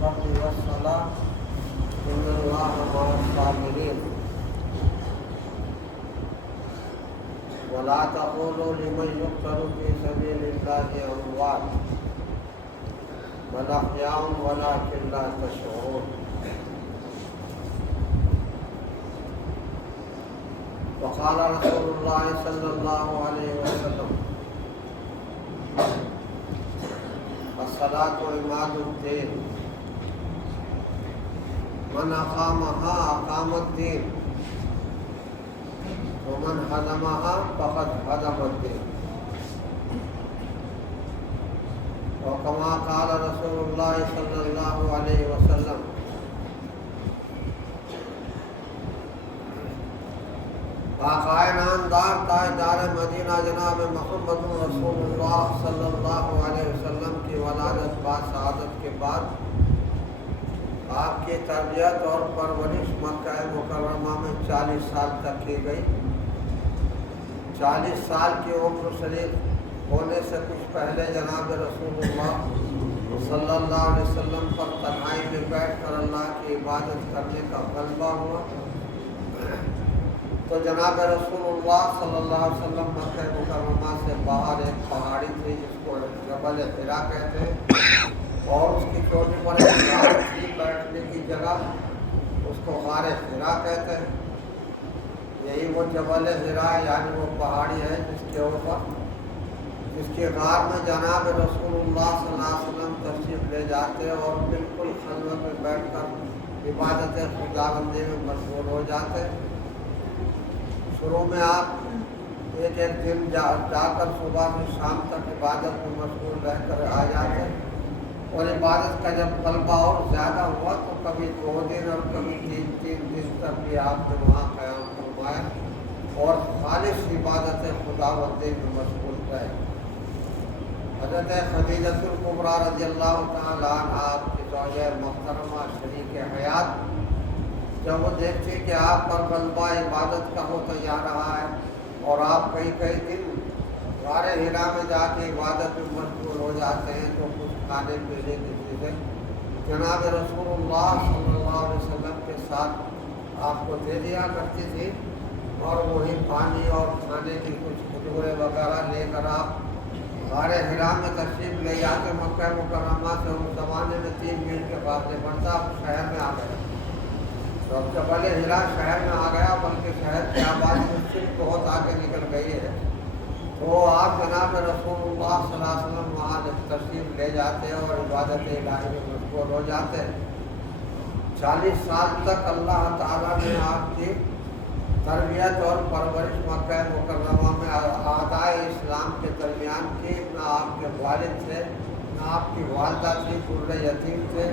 الصبر والصلاة إن الله مع الصابرين ولا تقولوا لمن يقتل في سبيل الله أموات بل أحياء ولكن لا تشعرون. وقال رسول الله صلى الله عليه وسلم الصلاة عماد الدين من أقامها أقام الدين ومن هدمها فقد هدم الدين. وكما قال رسول الله صلى الله عليه وسلم آقائے نامدار تاجدار مدینہ جناب محمد رسول اللہ صلی اللہ علیہ وسلم کی ولادت بعد شہادت کے بعد آپ کی تربیت اور پرورش مکہ مکرمہ میں 40 سال تک کی گئی. 40 سال کی عمر شریف ہونے سے کچھ پہلے جناب رسول اللہ صلی اللہ علیہ وسلم پر تنہائی میں بیٹھ کر اللہ کی عبادت کرنے کا غلبہ ہوا تو جناب رسول اللہ صلی اللہ علیہ وسلم مکہ مکرمہ سے باہر ایک پہاڑی تھی جس کو جبل حرا کہتے ہیں اور اس کی چوٹی پر ایک غار تھی بیٹھنے کی جگہ, اس کو غار حرا کہتے ہیں. یہی وہ جبل حرا یعنی وہ پہاڑی ہے جس کے اوپر جس کے غار میں جناب رسول اللہ صلی اللہ علیہ وسلم تشریف لے جاتے اور بالکل خلوت میں بیٹھ کر عبادت خداوندی میں مشغول ہو جاتے. شروع میں آپ ایک دن جا کر صبح سے شام تک عبادت میں مشغول رہ کر آ جاتے اور عبادت کا جب غلبہ اور زیادہ ہوا تو کبھی 2 دن اور کبھی 3 دن تک بھی آپ نے وہاں قیام فرمایا اور خالص عبادت خداوندی میں مشغول رہے. حضرت خدیجۃ الکبریٰ رضی اللہ تعالی عنہ آپ کی زوجہ محترمہ شریک حیات جب وہ دیکھتے کہ آپ پر غلبہ عبادت کا ہوتا جا رہا ہے اور آپ کئی دن غار حرا میں جا کے عبادت میں مشغول ہو جاتے ہیں تو کچھ کھانے پینے کی چیزیں جناب رسول اللہ صلی اللہ علیہ وسلم کے ساتھ آپ کو دے دیا کرتی تھی اور وہی پانی اور کھانے کی کچھ کھجورے وغیرہ لے کر آپ غار حرا میں تشریف لے جاتے. مکہ مکرمہ سے اس زمانے میں 3 میل کے فاصلے پڑتا آپ شہر میں آ گئے تو اب جبل حرا شہر میں آ گیا بلکہ شہر کی آبادی صرف بہت آگے نکل گئی ہے تو آپ جناب رسول اللہ صلی اللہ علیہ وسلم وہاں تشریف لے جاتے اور عبادت الہی میں مشغول ہو جاتے. 40 سال تک اللہ تعالیٰ نے آپ کی تربیت اور پرورش مکہ مکرمہ میں اعدائے اسلام کے درمیان کی. نہ آپ کے والد تھے نہ آپ کی والدہ تھی, پورے یتیم تھے.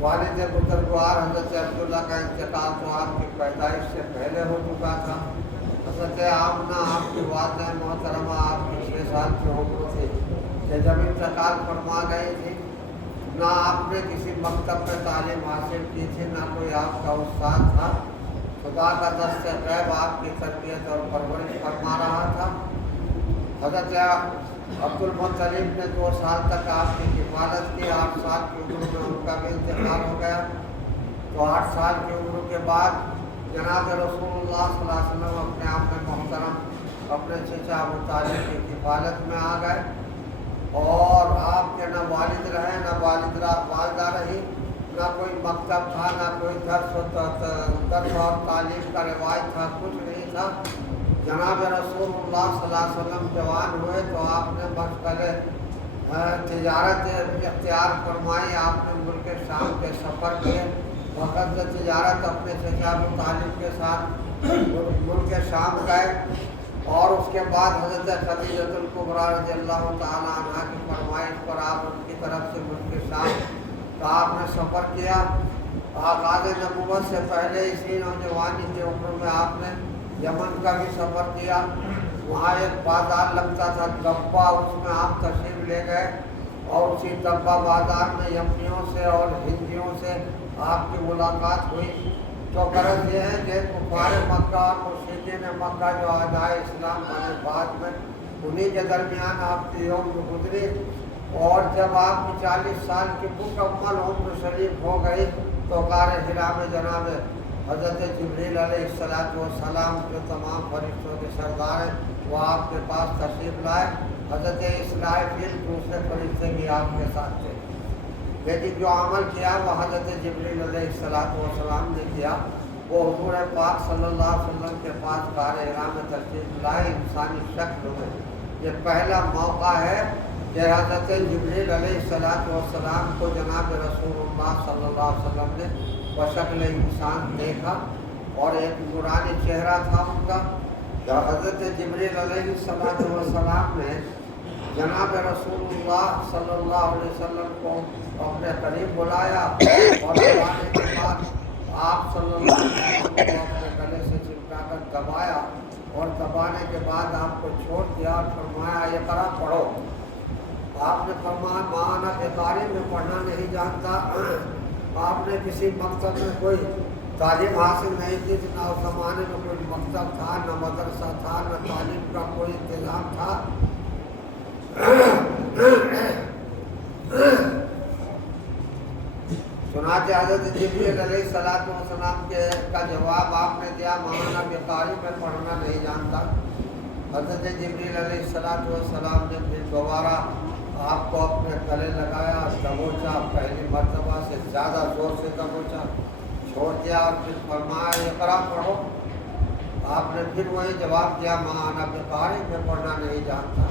والد بزرگوار حضرت عبداللہ کا انتقال تو آپ کی پیدائش سے پہلے ہو چکا تھا. حضرت آمنہ آپ کی والدہ محترمہ آپ کی 6 سال کی عمر تھی کہ جب انتقال فرما گئی تھی. نہ آپ نے کسی مکتب میں تعلیم حاصل کی تھی نہ کوئی آپ کا استاد تھا. خدا کا دست غیب آپ کی تربیت اور پرورش فرما رہا تھا. حضرت عبد المطلب نے 2 سال تک آپ کی حفاظت کی. 8 سال کی عمر میں ان کا بھی انتقال ہو گیا تو 8 سال کی عمر کے بعد جناب رسول اللہ صلی اللہ علیہ وسلم اپنے آپ میں محترم اپنے چچا ابو طالب کی حفاظت میں آ گئے اور آپ کے نہ والد رہے نہ والدہ رہی, نہ کوئی مکتب تھا نہ کوئی درس اور تعلیم کا رواج تھا, کچھ نہیں تھا. جناب رسول اللہ صلی اللہ علیہ وسلم جوان ہوئے تو آپ نے بس پہلے تجارت اختیار فرمائی. آپ نے ملک شام کے سفر کیے, وقت تجارت اپنے چچا ابو طالب کے ساتھ ملک شام گئے اور اس کے بعد حضرت خدیجۃ الکبریٰ رضی اللہ تعالیٰ عنہ کی فرمائش پر آپ ان کی طرف سے ملک شام کا آپ نے سفر کیا. آغاز نبوت سے پہلے اسی نوجوانی کی عمر میں آپ نے یمن کا بھی سفر کیا. وہاں ایک بازار لگتا تھا گبا, اس میں آپ تشریف لے گئے اور اسی گبا بازار میں یمنیوں سے اور ہندیوں سے آپ کی ملاقات ہوئی. تو غرض یہ ہے کہ کفار مکہ اور مشرکین مکہ جو اعدائے اسلام بنے بعد میں انہی کے درمیان آپ کی عمر گزری اور جب آپ کی 40 سال کی مکمل عمر شریف ہو گئی تو غار حرا میں جناب حضرت جبریل علیہ السلام جو تمام فرشتوں کے سردار ہیں وہ آپ کے پاس تشریف لائے. حضرت اسرائیل دوسرے فرشتے بھی آپ کے ساتھ تھے، لیکن جو عمل کیا وہ حضرت جبریل علیہ السلام نے کیا. وہ حضور پاک صلی اللہ علیہ وسلم کے پاس غار حرا میں تشریف لائے انسانی شکل میں. یہ پہلا موقع ہے کہ حضرت جبریل علیہ السلام کو جناب رسول اللہ صلی اللہ علیہ وسلم نے بشکل انسان دیکھا، اور ایک نورانی چہرہ تھا ان کا. جب حضرت جبریل علیہ السلام نے جناب رسول اللہ صلی اللہ علیہ وسلم کو اپنے قریب بلایا اور بلانے کے بعد آپ صلی اللہ علیہ وسلم کو اپنے گلے سے چمٹا کر دبایا، اور دبانے کے بعد آپ کو چھوڑ دیا اور فرمایا اقرا پڑھو. آپ نے فرمایا مانا کے بارے میں پڑھنا نہیں جانتا. آپ نے کسی مکتب میں کوئی تعلیم حاصل نہیں کی، نہ اس زمانے میں کوئی مکتب تھا، نہ مدرسہ تھا، نہ تعلیم کا کوئی انتظام تھا. چنانچہ حضرت جبریل علیہ السلام کا جواب آپ نے دیا مانا کے بارے میں پڑھنا نہیں جانتا. حضرت جبریل علیہ السلام نے پھر دوبارہ آپ کو اپنے گلے لگایا، دبوچا، پہلی مرتبہ سے زیادہ زور سے دبوچا، چھوڑ دیا اور پھر فرمایا اقرا پڑھو. آپ نے پھر وہی جواب دیا مانا بقاری میں پڑھنا نہیں جانتا.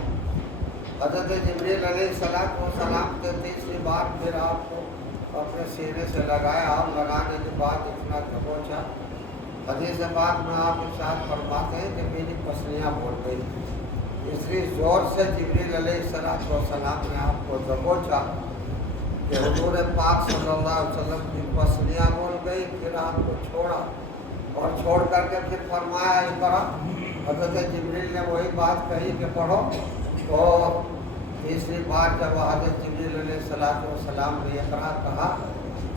حضرت جبریل علیہ السلام نے تیسری بار پھر آپ کو اپنے سینے سے لگایا، اور لگانے کے بعد اتنا دبوچا. حدیث پاک میں آپ ارشاد فرماتے ہیں کہ میری پسلیاں بول گئی. اس لیے زور سے جبریل علیہ السلام نے آپ کو دبوچا کہ حضور پاک صلی اللہ علیہ وسلم کی پسلیاں بول گئی. پھر آپ کو چھوڑا اور چھوڑ کر کے پھر فرمایا اقرا. حضرت جبریل نے وہی بات کہی کہ پڑھو. تو تیسری بار جب حضرت جبریل علیہ السلام نے اقرا کہا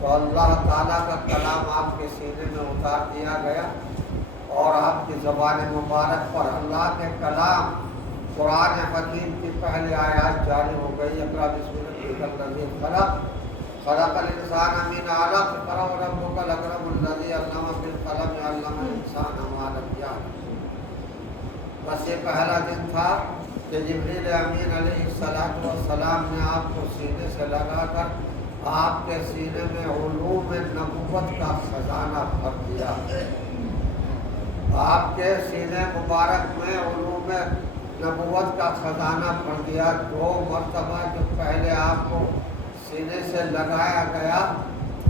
تو اللہ تعالیٰ کا کلام آپ کے سینے میں اتار دیا گیا، اور آپ کی زبان مبارک پر اللہ کے کلام قرآن حکیم کی پہلی آیات جاری ہو گئی. اقرا بسم ربک الذی خلق خلق الانسان من علق اقرا وربک الاکرم الذی علم بالقلم علم الانسان ما لم یعلم. بس یہ پہلا دن تھا کہ جبریل امین علیہ السلام نے آپ کو سینے سے لگا کر آپ کے سینے میں علوم نبوت کا خزانہ بھر دیا. آپ کے سینے مبارک میں علوم نبوت کا خزانہ بھر دیا. 2 مرتبہ جو پہلے آپ کو سینے سے لگایا گیا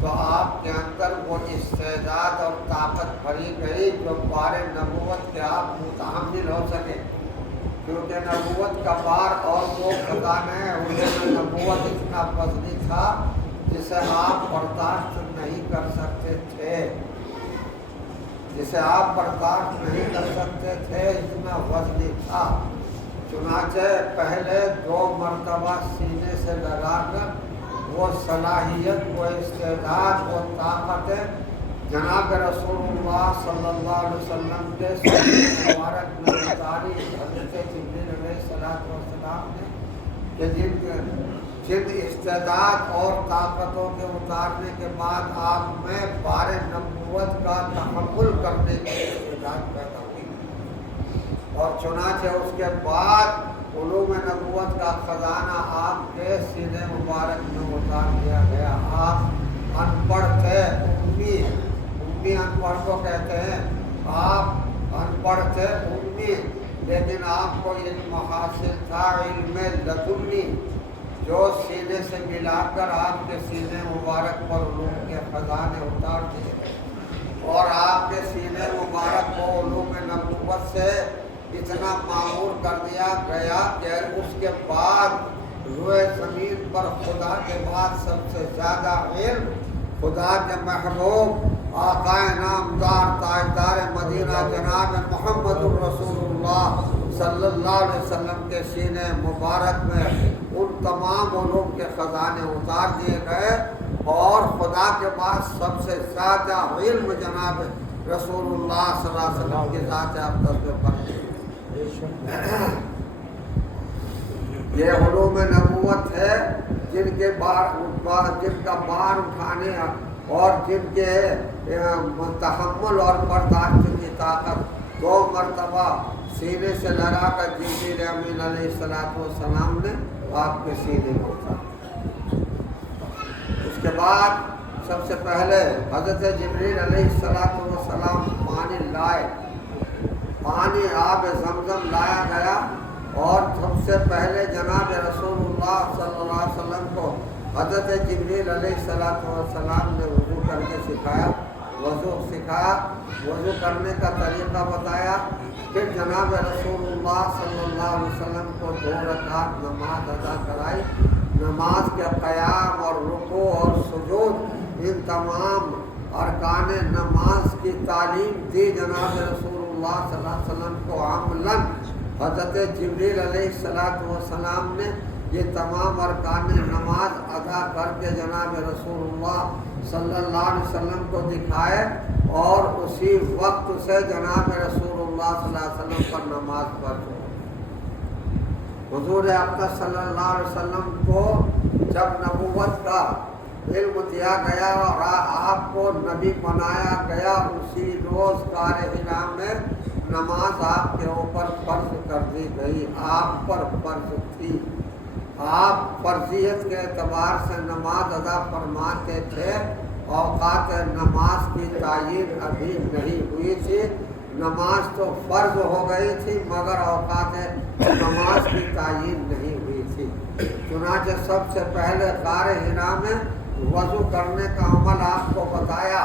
تو آپ کے اندر وہ استعداد اور طاقت بھری گئی جو بار نبوت کے آپ متحمل ہو سکے، کیونکہ نبوت کا بار اور وہ خزانہ علوم نبوت اتنا وزنی تھا جسے آپ برداشت نہیں کر سکتے تھے، جسے آپ برداشت نہیں کر سکتے تھے، اتنا وزنی تھا. چنانچہ پہلے 2 مرتبہ سینے سے لگا کر وہ صلاحیت، وہ استعداد، وہ طاقتیں جناب رسول اللہ صلی اللہ علیہ وسلم کے سینے مبارک میں اتاری حضرت جبریل علیہ السلام نے، کہ جن استعداد اور طاقتوں کے اتارنے کے بعد آپ میں بار نبوت کا تحمل کرنے کی استعداد پیدا ہوئی. اور چنانچہ اس کے بعد علوم نبوت کا خزانہ آپ کے سینے مبارک میں اتار دیا گیا. آپ ان پڑھ تھے، امی ان پڑھ کو کہتے ہیں. آپ ان پڑھ تھے، امی، لیکن آپ کو علم حاصل تھا، علم لدنی، جو سینے سے ملا کر آپ کے سینے مبارک پر علوم کے خزانے اتار دیے گئے، اور آپ کے سینے مبارک کو علوم نبوت سے اتنا معمور کر دیا گیا کہ اس کے بعد روئے زمین پر خدا کے بعد سب سے زیادہ علم خدا کے محبوب آقا نامدار تاجدار مدینہ جناب محمد الرسول اللہ صلی اللہ علیہ وسلم کے سینے مبارک میں ان تمام علوم کے خزانے اتار دیے گئے، اور خدا کے بعد سب سے زیادہ علم جناب رسول اللہ صلی اللہ علیہ وسلم کی ذات اقدس میں بڑھ گئی. یہ علوم نبوت ہے جن کا بار اٹھانے اور جن کے تحمل اور برداشت کی طاقت 2 مرتبہ سینے سے لڑا کر جبریل امین علیہ السلام نے آپ کے سینے کو اتارا۔ اس کے بعد سب سے پہلے حضرت جبریل علیہ السلام پانی لائے، پانی آب زمزم لایا گیا، اور سب سے پہلے جناب رسول اللہ صلی اللہ علیہ وسلم کو حضرت جبریل علیہ السلام نے وضو کر کے سکھایا، وضو کرنے کا طریقہ بتایا۔ پھر جناب رسول اللہ صلی اللہ علیہ وسلم کو 2 رکعت نماز ادا کرائی۔ نماز کے قیام اور رکوع اور سجود، ان تمام ارکان نماز کی تعلیم دی جناب رسول اللہ صلی اللہ علیہ وسلم کو عملاً۔ حضرت جبریل علیہ السلام نے یہ تمام ارکان نماز ادا کر کے جناب رسول اللہ صلی اللہ علیہ وسلم کو دکھائے، اور اسی وقت سے جناب رسول اللہ صلی اللہ علیہ وسلم پر نماز فرض ہو۔ حضور اقدس صلی اللہ علیہ وسلم کو جب نبوت کا علم دیا گیا اور آپ کو نبی بنایا گیا، اسی روز غار حرا میں نماز آپ کے اوپر فرض کر دی گئی، آپ پر فرض تھی۔ آپ فرضیت کے اعتبار سے نماز ادا فرماتے تھے، اوقات نماز کی تعین ابھی نہیں ہوئی تھی، نماز تو فرض ہو گئی تھی مگر اوقات نماز کی تعین نہیں ہوئی تھی۔ چنانچہ سب سے پہلے غار حرا میں وضو کرنے کا عمل آپ کو بتایا،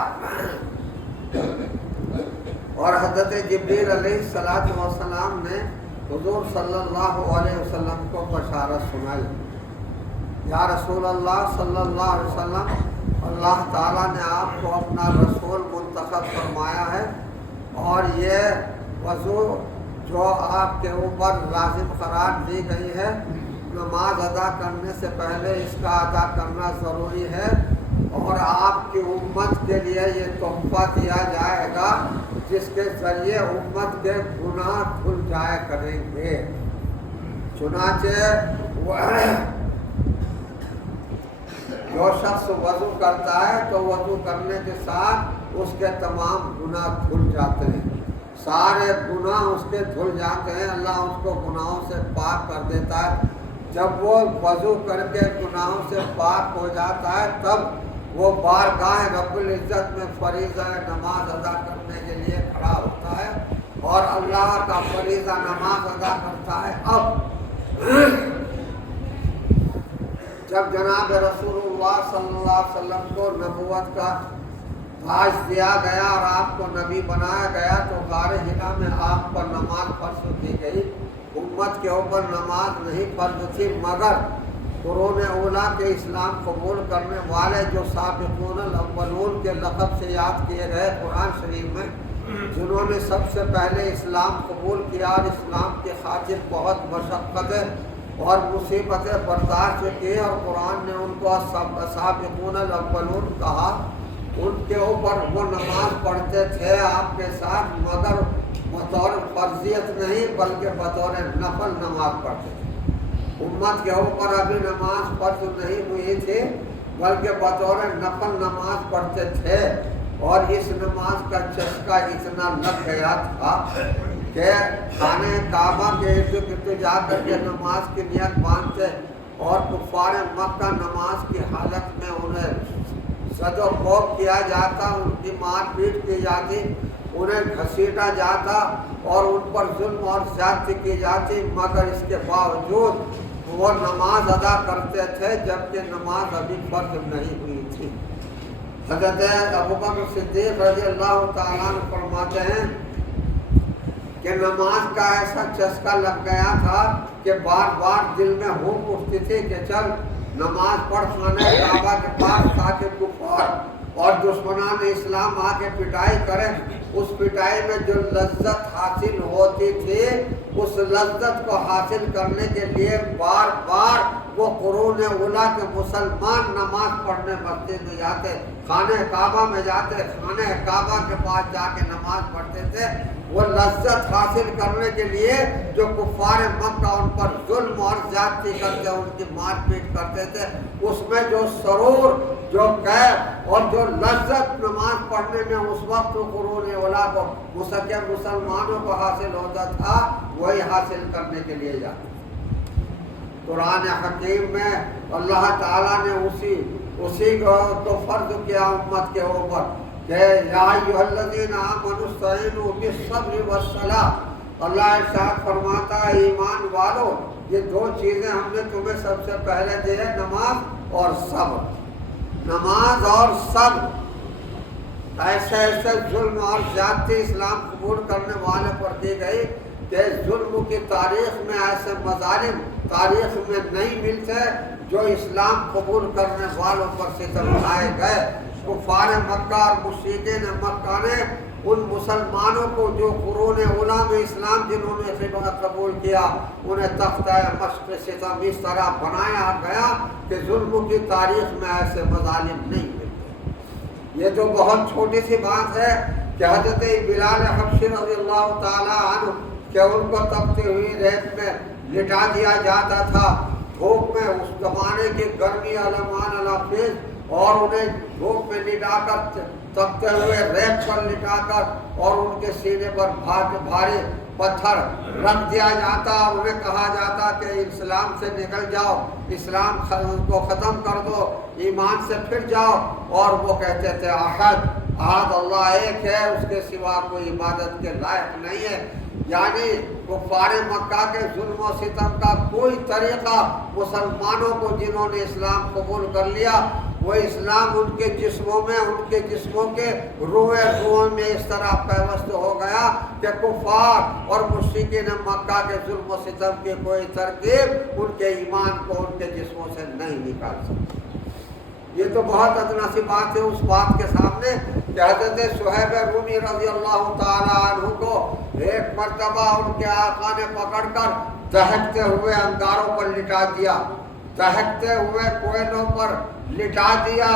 اور حضرت جبریل علیہ السلام نے حضور صلی اللہ علیہ وسلم کو بشارت سنائی۔ یا رسول اللہ صلی اللہ علیہ وسلم، اللہ تعالیٰ نے آپ کو اپنا رسول منتخب فرمایا ہے، اور یہ وضو جو آپ کے اوپر لازم قرار دی گئی ہے، نماز ادا کرنے سے پہلے اس کا ادا کرنا ضروری ہے، اور آپ کی امت کے لیے یہ تحفہ دیا جائے گا جس کے ذریعے امت کے گناہ دھل جایا کریں گے۔ چنانچہ جو شخص وضو کرتا ہے تو وضو کرنے کے ساتھ اس کے تمام گناہ دھل جاتے ہیں، سارے گناہ اس کے دھل جاتے ہیں، اللہ اس کو گناہوں سے پاک کر دیتا ہے۔ جب وہ وضو کر کے گناہوں سے پاک ہو جاتا ہے تب وہ بارگاہ رب العزت میں فریضہ نماز ادا کرنے کے لیے کھڑا ہوتا ہے، اور اللہ کا فریضہ نماز ادا کرتا ہے۔ اب جب جناب رسول اللہ صلی اللہ علیہ وسلم کو نبوت کا تاج دیا گیا اور آپ کو نبی بنایا گیا تو غار حرا میں آپ پر نماز فرض کی گئی۔ امت کے اوپر نماز نہیں فرض تھی، مگر قرون اولیٰ کے اسلام قبول کرنے والے جو سابقون الاولون کے لقب سے یاد کیے گئے قرآن شریف میں، جنہوں نے سب سے پہلے اسلام قبول کیا اور اسلام کی خاطر بہت مشقتیں اور مصیبتیں برداشت کی، اور قرآن نے ان کو سابقون الاولون کہا، ان کے اوپر وہ نماز پڑھتے تھے آپ کے ساتھ، مگر بطور فرضیت نہیں بلکہ بطور نفل نماز پڑھتے تھے۔ امت کے اوپر ابھی نماز فرض نہیں ہوئی تھی بلکہ بطور نفل نماز پڑھتے تھے، اور اس نماز کا چسکا اتنا لگ گیا تھا کہ خانہ کعبہ کے ارد گرد جا کر کے نماز کی نیت باندھتے، اور کفار مکہ نماز کی حالت میں انہیں زد و خوف کیا جاتا، ان کی مار پیٹ کی جاتی، انہیں گھسیٹا جاتا اور ان پر ظلم اور زیادتی کی جاتی، مگر اس کے باوجود وہ نماز ادا کرتے تھے جبکہ نماز ابھی فرض نہیں ہوئی تھی۔ حضرت ابوبکر صدیق رضی اللہ تعالیٰ عنہ فرماتے ہیں کہ نماز کا ایسا چسکا لگ گیا تھا کہ بار بار دل میں ہوم اٹھتی تھی کہ چل نماز پڑھ خانہ کعبہ کے پاس، تاکہ کفار اور دشمنان اسلام آ کے پٹائی کریں۔ اس پٹائی میں جو لذت حاصل ہوتی تھی، اس لذت کو حاصل کرنے کے لیے بار بار وہ قرون اولا کے مسلمان نماز پڑھنے مسجد میں جاتے، خانہ کعبہ میں جاتے، خانہ کعبہ کے پاس جا کے نماز پڑھتے تھے، وہ لذت حاصل کرنے کے لیے جو کفار مکہ ان پر ظلم اور زیادتی کرتے، ان کی مار پیٹ کرتے تھے، اس میں جو سرور، جو کیف اور جو لذت نماز پڑھنے میں اس وقت قرون اولا کو مسلمانوں کو حاصل ہوتا تھا، وہی حاصل کرنے کے لیے جاتے۔ قرآن حکیم میں اللہ تعالیٰ نے اسی کو تو فرض کیا امت کے اوپر کہ یا ایھا الذین آمنوا استعینوا بالصبر والصلاۃ۔ اللہ ارشاد فرماتا ہے ایمان والو، یہ دو چیزیں ہم نے تمہیں سب سے پہلے دی ہے، نماز اور صبر۔ نماز اور صبر ایسے ایسے ظلم اور زیادتی اسلام قبول کرنے والے پر دی گئی کہ ظلم کی تاریخ میں ایسے مظالم تاریخ میں نہیں ملتے جو اسلام قبول کرنے والوں پر ستم ڈھائے گئے۔ کفار مکہ اور مشرکین مکہ نے ان مسلمانوں کو جو قرون اولا میں اسلام جنہوں نے خدمت قبول کیا، انہیں تختہ مشق ستم اس طرح بنایا گیا کہ ظلم کی تاریخ میں ایسے مظالم نہیں ملتے۔ یہ تو بہت چھوٹی سی بات ہے کہ حضرت بلال حبشی رضی اللہ تعالی عنہ کہ ان کو تپتی ہوئی ریت میں لٹا دیا جاتا تھا، دھوپ میں، اس زمانے کی گرمی علمان الافیز، اور انہیں دھوپ میں لٹا کر تپتے ہوئے ریت پر لٹا کر اور ان کے سینے پر بھاری پتھر رکھ دیا جاتا اور انہیں کہا جاتا کہ اسلام سے نکل جاؤ، اسلام کو ختم کر دو، ایمان سے پھر جاؤ، اور وہ کہتے تھے احد اللہ ایک ہے، اس کے سوا کوئی عبادت کے لائق نہیں ہے۔ یعنی کفار مکہ کے ظلم و ستم کا کوئی طریقہ مسلمانوں کو جنہوں نے اسلام قبول کر لیا، وہ اسلام ان کے جسموں میں، ان کے جسموں کے روحوں میں اس طرح پیوست ہو گیا کہ کفار اور مشرکین مکہ کے ظلم و ستم کی کوئی ترکیب ان کے ایمان کو ان کے جسموں سے نہیں نکال سکتی۔ یہ تو بہت ادنا سی بات ہے اس بات کے سامنے کہ حضرت صہیب رومی رضی اللہ تعالی عنہ کو ایک مرتبہ ان کے آقا نے پکڑ کر دہکتے ہوئے انگاروں پر لٹا دیا، دہکتے ہوئے کوئلوں پر لٹا دیا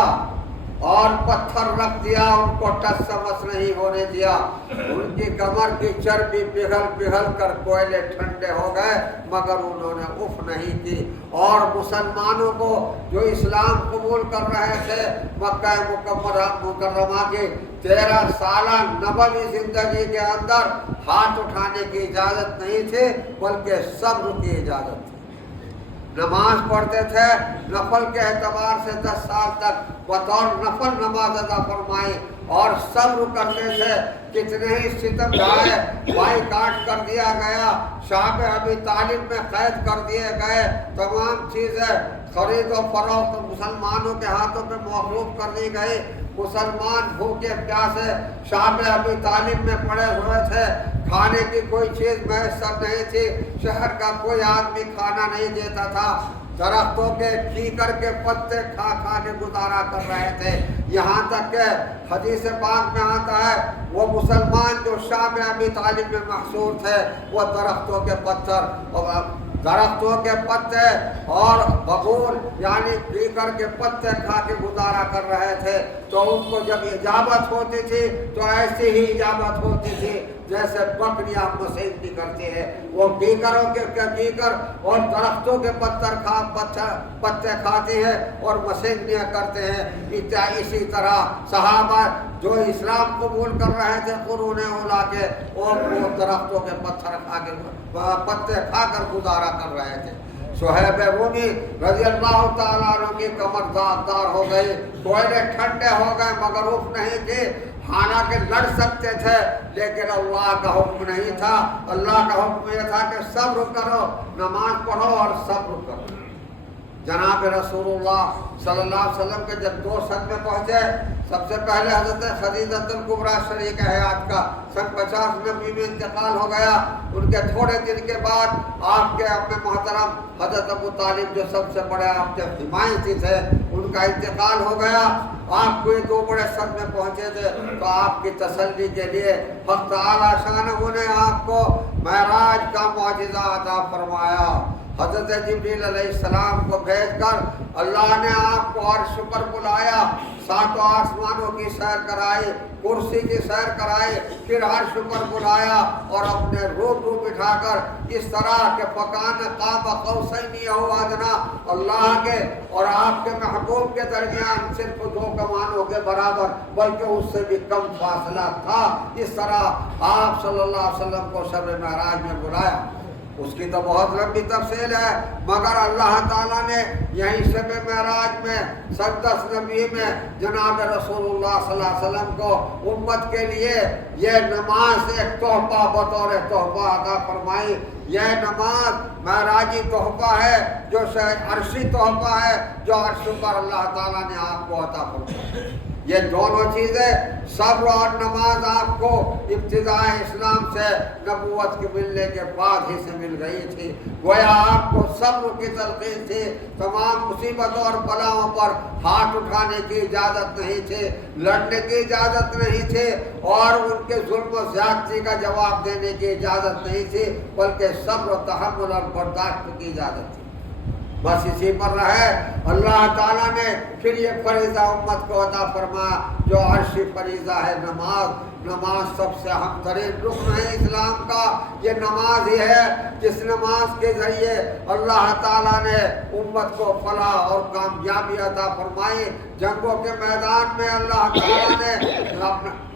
اور پتھر رکھ دیا، ان کو ٹس سمس نہیں ہونے دیا، ان کی کمر کی چربی پگھل کر کوئلے ٹھنڈے ہو گئے، مگر انہوں نے اف نہیں کی۔ اور مسلمانوں کو جو اسلام قبول کر رہے تھے مکہ مکرمہ کی 13 سالہ نبوی زندگی کے اندر ہاتھ اٹھانے کی اجازت نہیں تھی، بلکہ صبر کی اجازت تھی۔ نماز پڑھتے تھے، نفل کے اعتبار سے 10 سال تک بطور نفل نماز ادا فرمائی، اور صبر کرتے تھے۔ کتنے ہی ستم ڈھائے، بائی کاٹ کر دیا گیا، شعب ابی طالب میں قید کر دیے گئے، تمام چیزیں خرید و فروخت مسلمانوں کے ہاتھوں پہ موقوف کر دی گئی، مسلمان بھوکے پیاسے شعب ابی طالب میں پڑے ہوئے تھے، کھانے کی کوئی چیز میسر نہیں تھی، شہر کا کوئی آدمی کھانا نہیں دیتا تھا، درختوں کے کیکر کے پتے کھا کھا کے گزارا کر رہے تھے۔ یہاں تک کہ حدیث پاک میں آتا ہے وہ مسلمان جو شام ابی طالب میں محصور تھے، وہ درختوں کے پتے اور ببول یعنی کیکر کے پتے کھا کے گزارا کر رہے تھے، تو ان کو جب اجابت ہوتی تھی تو ایسی ہی اجابت ہوتی تھی جیسے بکریاں مسیحی کرتی ہے، وہ کیکروں کے کیکر اور درختوں کے پتے کھاتی ہے اور مسیحیاں کرتے ہیں۔ اسی طرح صحابہ جو اسلام قبول کر رہے تھے قرون اولا کے، اور وہ درختوں کے پتے کھا کر گزارا کر رہے تھے۔ صہیب رومی رضی اللہ تعالیٰ عنہ کی کمر داغدار ہو گئی، کوئلے ٹھنڈے ہو گئے، مگر اف نہیں تھی، حالانکہ لڑ سکتے تھے لیکن اللہ کا حکم نہیں تھا۔ اللہ کا حکم یہ تھا کہ صبر کرو، نماز پڑھو اور صبر کرو۔ جناب رسول اللہ صلی اللہ علیہ وسلم کے جب 2 سن میں پہنچے، سب سے پہلے حضرت خدیجہ الکبریٰ شریک حیات کا سن 50 میں بھی انتقال ہو گیا۔ ان کے تھوڑے دن کے بعد آپ کے اپنے محترم حضرت ابو طالب جو سب سے بڑے آپ کے حمایتی تھے، ان کا انتقال ہو گیا۔ آپ کوئی 2 بڑے سن میں پہنچے تھے، تو آپ کی تسلی کے لیے حق تعالی شانہ نے آپ کو معراج کا معجزہ عطا فرمایا۔ حضرت جبریل علیہ السلام کو بھیج کر اللہ نے آپ کو عرش پر بلایا، ساتوں آسمانوں کی سیر کرائی، کرسی کی سیر کرائی، پھر عرش پر بلایا اور اپنے روبرو بٹھا کر اس طرح کہ فکان قاب قوسین او ادنی، اللہ کے اور آپ کے محبوب کے درمیان صرف 2 کمانوں کے برابر بلکہ اس سے بھی کم فاصلہ تھا، اس طرح آپ صلی اللہ علیہ وسلم کو شب معراج میں بلایا۔ اس کی تو بہت لمبی تفصیل ہے، مگر اللہ تعالیٰ نے یہیں شب معراج میں سدس نبی میں جناب رسول اللہ صلی اللہ علیہ وسلم کو امت کے لیے یہ نماز ایک تحفہ بطور تحفہ عطا فرمائی۔ یہ نماز معراجی تحفہ ہے، جو عرشی تحفہ ہے، جو عرش پر اللہ تعالیٰ نے آپ کو عطا فرمائی۔ یہ دونوں چیزیں صبر اور نماز آپ کو ابتداء اسلام سے نبوت کے ملنے کے بعد ہی سے مل گئی تھی۔ گویا آپ کو صبر کی تلقین تھی، تمام مصیبتوں اور بلاؤں پر ہاتھ اٹھانے کی اجازت نہیں تھی، لڑنے کی اجازت نہیں تھی، اور ان کے ظلم و زیادتی کا جواب دینے کی اجازت نہیں تھی، بلکہ صبر و تحمل اور برداشت کی اجازت تھی۔ بس اسی پر رہے۔ اللہ تعالیٰ نے پھر یہ فریضہ امت کو عطا فرمایا جو عرشی فریضہ ہے نماز۔ نماز سب سے اہم ترین رکن ہے اسلام کا۔ یہ نماز ہی ہے جس نماز کے ذریعے اللہ تعالیٰ نے امت کو فلاح اور کامیابی عطا فرمائی۔ جنگوں کے میدان میں اللہ تعالیٰ نے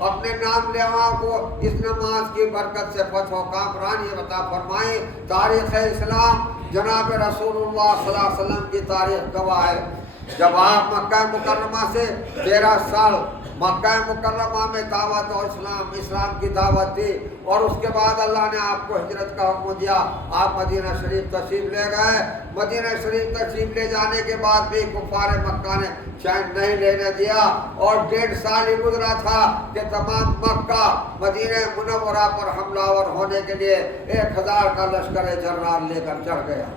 اپنے نام لیواؤں کو اس نماز کی برکت سے فتح و کامرانی عطا فرمائی۔ تاریخ اسلام جناب رسول اللہ صلی اللہ علیہ وسلم کی تاریخ گواہ ہے۔ جب آپ مکہ مکرمہ سے 13 سال مکہ مکرمہ میں دعوت و اسلام کی دعوت دی، اور اس کے بعد اللہ نے آپ کو ہجرت کا حکم دیا، آپ مدینہ شریف تشریف لے گئے۔ مدینہ شریف تشریف لے جانے کے بعد بھی کفار مکہ نے چین نہیں لینے دیا، اور 1.5 سال ہی گزرا تھا کہ تمام مکہ مدینہ منورہ پر حملہ آور ہونے کے لیے 1000 کا لشکر جرار لے کر چڑھ گیا۔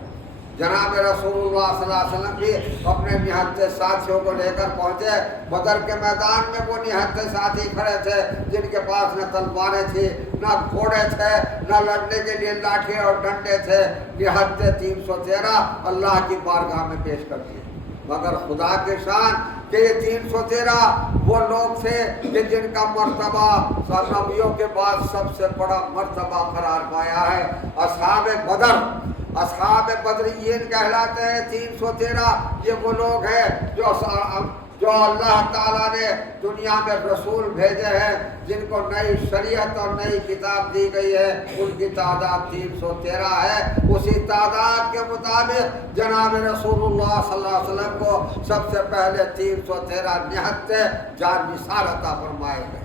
جناب رسول اللہ صلی اللہ علیہ وسلم بھی اپنے نہتے ساتھیوں کو لے کر پہنچے۔ بدر کے میدان میں وہ نہتے ساتھی کھڑے تھے جن کے پاس نہ تلواریں تھی، نہ گھوڑے تھے، نہ لڑنے کے لیے لاٹھی اور ڈنڈے تھے۔ نہتے 313 اللہ کی بارگاہ میں پیش کر دیے۔ مگر خدا کے شان کہ یہ 313 وہ لوگ تھے کہ جن کا مرتبہ نبیوں کے بعد سب سے بڑا مرتبہ قرار پایا ہے۔ اصحاب بدریین کہلاتے ہیں 313۔ یہ وہ لوگ ہیں جو اللہ تعالیٰ نے دنیا میں رسول بھیجے ہیں، جن کو نئی شریعت اور نئی کتاب دی گئی ہے۔ ان کی تعداد 313 ہے۔ اسی تعداد کے مطابق جناب رسول اللہ صلی اللہ علیہ وسلم کو سب سے پہلے 313 نہتے جان نثار عطا فرمائے گئے،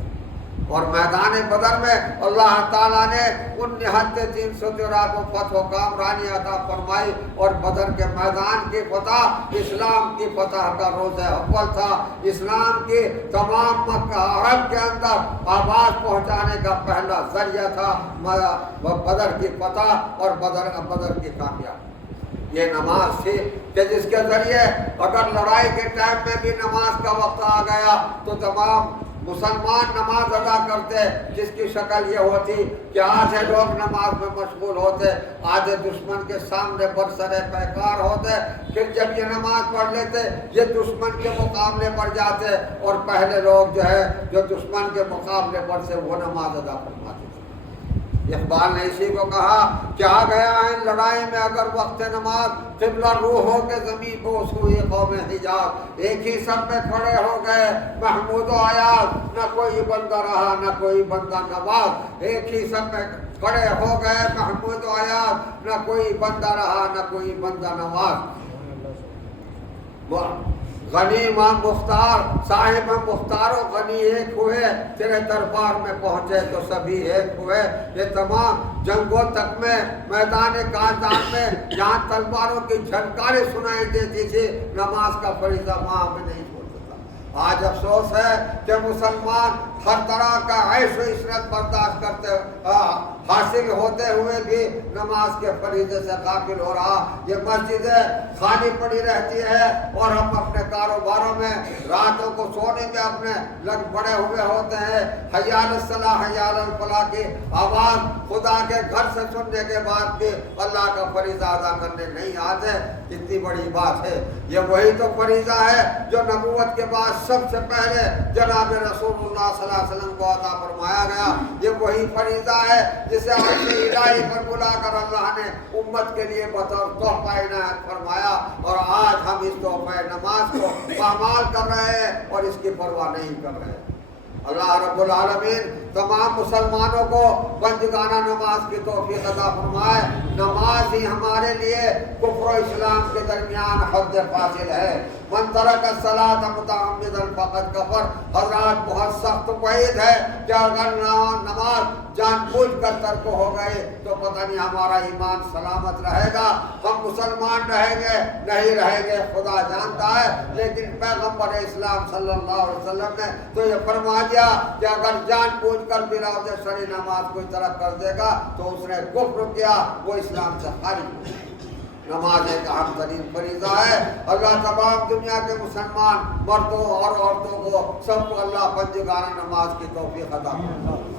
اور میدان بدر میں اللہ تعالیٰ نے ان نہتے 313 کو فتح و کامرانی عطا فرمائی، اور بدر کے میدان کی فتح اسلام کی فتح کا روز اول تھا۔ اسلام کی تمام مکہ عرب کے اندر آواز پہنچانے کا پہلا ذریعہ تھا بدر کی فتح اور بدر کی کامیابی۔ یہ نماز تھی کہ جس کے ذریعے اگر لڑائی کے ٹائم میں بھی نماز کا وقت آ گیا تو تمام مسلمان نماز ادا کرتے، جس کی شکل یہ ہوتی کہ آدھے لوگ نماز میں مشغول ہوتے، آدھے دشمن کے سامنے برسرے پیکار ہوتے۔ پھر جب یہ نماز پڑھ لیتے یہ دشمن کے مقابلے پر جاتے، اور پہلے لوگ جو دشمن کے مقابلے پر سے وہ نماز ادا فرماتے تھے۔ اقبال نے اسی کو کہا کہ آ گیا ہے لڑائی میں اگر وقت نماز، قبلہ روحوں کے زمین بوس ہوئی قوم حجاز۔ ایک ہی سب میں کھڑے ہو گئے محمود و ایاز، نہ کوئی بندہ رہا نہ کوئی بندہ نواز۔ ایک ہی سب میں کھڑے ہو گئے محمود و ایاز، نہ کوئی بندہ رہا نہ کوئی بندہ نواز۔ غنی امام مختار صاحب مختار و غنی ایک ہوئے، تیرے دربار میں پہنچے تو سبھی ایک ہوئے۔ یہ تمام جنگوں تک میں میدان کاندان میں جہاں تلواروں کی جھنکاریں سنائی دیتی تھی، نماز کا فریضہ وہاں میں نہیں چھوڑتا تھا۔ آج افسوس ہے کہ مسلمان ہر طرح کا عیش و عشرت برداشت کرتے حاصل ہوتے ہوئے بھی نماز کے فریضے سے غافل ہو رہا. یہ مسجدیں خالی پڑی رہتی ہے اور ہم اپنے کاروباروں میں راتوں کو سونے میں اپنے لگ پڑے ہوئے ہوتے ہیں. حی علی الصلاح حی علی الفلاح کی آواز خدا کے گھر سے سننے کے بعد بھی اللہ کا فریضہ ادا کرنے نہیں آتے. کتنی بڑی بات ہے. یہ وہی تو فریضہ ہے جو نبوت کے بعد سب سے پہلے جناب رسول اللہ صلی اللہ علیہ وسلم کو عطا فرمایا گیا. یہ وہی فریضہ ہے جسے اپنے الہی پر بلا کر اللہ نے امت کے لیے بطور تحفہ عنایت فرمایا. اور آج ہم اس تحفہ نماز کو پامال کر رہے ہیں اور اس کی پرواہ نہیں کر رہے. اللہ رب العالمین تمام مسلمانوں کو بندگانہ نماز کی توفیق عطا فرمائے. نماز ہی ہمارے لیے کفر و اسلام کے درمیان حد فاصل ہے. من ترک الصلاۃ متعمدا فقد کفر. حضرات بہت سخت وعید ہے کہ اگر نماز جان بوجھ کر ترک ہو گئے تو پتہ نہیں ہمارا ایمان سلامت رہے گا، ہم مسلمان رہیں گے نہیں رہیں گے خدا جانتا ہے. لیکن پیغمبر اسلام صلی اللہ علیہ وسلم نے تو یہ فرما دیا کہ اگر جان بوجھ کر بلا وجہ شرعی نماز کوئی ترک کر دے گا تو اس نے کفر کیا، وہ اسلام سے خارج. نماز ایک اہم ترین فریضہ ہے. اللہ تمام دنیا کے مسلمان مردوں اور عورتوں کو سب کو اللہ بندگانہ نماز کی توفیق عطا فرمائے.